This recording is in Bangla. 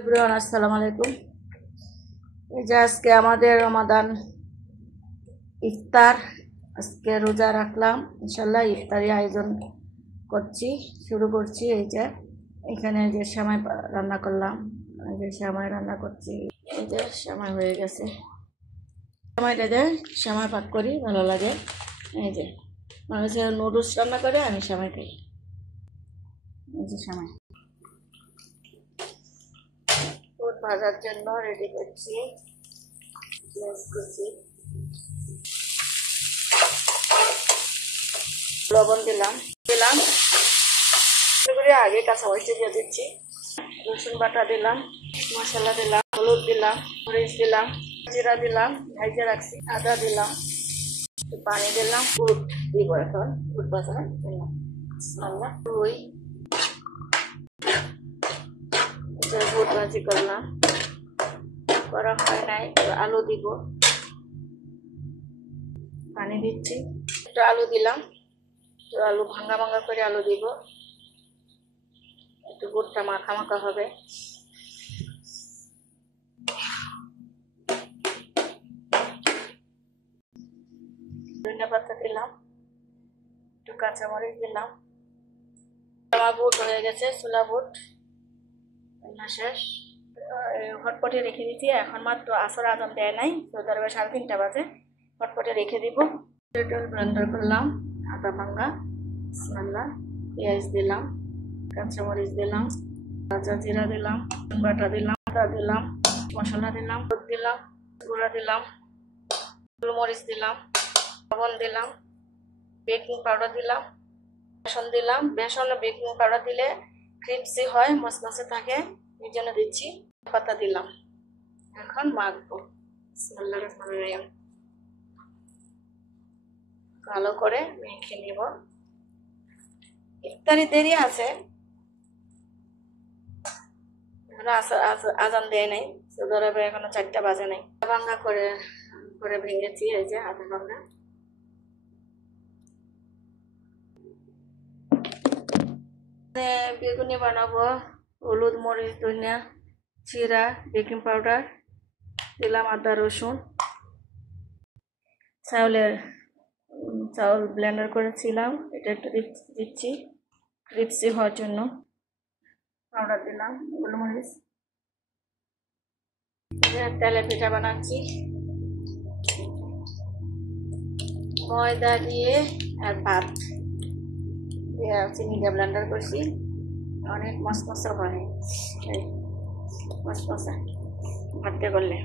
এভরিওয়ান আসসালামু আলাইকুম। এই যে আজকে আমাদের রমাদান ইফতার, আজকে রোজা রাখলাম, ইনশাল্লাহ ইফতারি আয়োজন শুরু করছি। এই যে এখানে যে সেমাই রান্না করলাম, এই যে সেমাই রান্না করছি। এই যে সেমাই হয়ে গেছে, সেমাইটা দিয়ে সেমাই পাক করি, ভালো লাগে। এই যে মানুষ নুডলস রান্না করে, আমি সেমাই খাই। এই যে সেমাই ভাজার জন্য রেডি করছি, পেঁয়াজ কুচি, লবণ দিলাম আগে কাঁচামরিচ দিয়ে দিচ্ছি, রসুন বাটা দিলাম, মশলা দিলাম, হলুদ দিলাম, মরিচ দিলাম, জিরা দিলাম, ভেজে রাখছি, আদা দিলাম, পানি দিলাম, বুট দিব এখন, বুট ভাজা দিলাম, রুই, বুট ভাজি করলাম, করা হয় নাই, আলু দিব, পানি দিচ্ছি, একটু আলু দিলাম, আলু ভাঙা ভাঙা করে আলু দিব, একটু বুটটা মাখা মাখা হবে। ধনিয়া পাতা দিলাম, একটু কাঁচামরিচ দিলাম। আমার বুট হয়ে গেছে, ছোলা বুট রান্না শেষ। হটপটে রেখে দিচ্ছি, এখন মাত্র আসর আজান দেয় নাই, সৌদি আরবে 3:30 বাজে। হটপটে রেখে দিব। ব্লেন্ডার করলাম, আদা ভাঙ্গা, বিসমিল্লাহ, পেঁয়াজ দিলাম, কাঁচামরিচ দিলাম, কাঁচা জিরা দিলাম, বাটা দিলাম, আদা দিলাম, মশলা দিলাম, হলুদ দিলাম, গুঁড়া দিলাম, গোলমরিচ দিলাম, লবণ দিলাম, বেকিং পাউডার দিলাম, বেসন দিলাম। বেসন ও বেকিং পাউডার দিলে ক্রিপসি হয়, মচমচে থাকে, এই জন্য দিচ্ছি। পাতা দিলাম, এখন মাখবো। বিসমিল্লাহির রহমানির রহিম, ভালো করে মেখে নিব। ইফতারি দেরি আছে, আজান দেয় নাই, সৌদি আরবে এখনো 4টা বাজে নাই। ভাঙ্গা করে করে ভেঙেছি, এই যে আধা ভাঙ্গা। বেগুনি বানাবো, হলুদ, মরিচ, ধনিয়া, জিরা, বেকিং পাউডার দিলাম, আদা রসুন, চাউল ব্লেন্ডার করেছিলাম, এটা একটু দিচ্ছি ক্রিপসি হওয়ার জন্য। পাউডার দিলাম, গোলমরিচ। তেলে পিঠা বানাচ্ছি, ময়দা দিয়ে আর ভাত দিয়ে চিনি দিয়ে ব্লেন্ডার করছি, অনেক মশমশা হয়, মশমশা ভাতটা করলে।